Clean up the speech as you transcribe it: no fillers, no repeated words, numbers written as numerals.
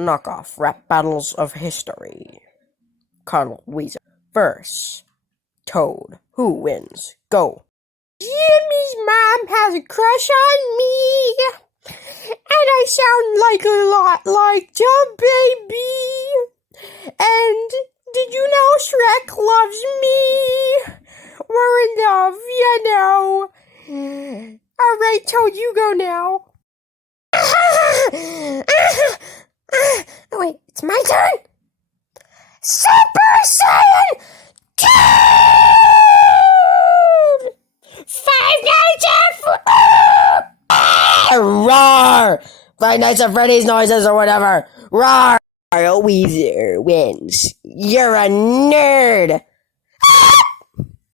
knockoff rap battles of history. Colonel Wheezer. Verse. Toad. Who wins? Go. Jimmy's mom has a crush on me, and I sound like a lot like Jump Baby. And did you know Shrek loves me? We're in love, you know. Alright, Toad, you go now. Oh, wait, it's my turn? Super Saiyan 2! 5 Nights at Roar! 5 Nights at Freddy's noises or whatever. Roar! Weezer wins. You're a nerd!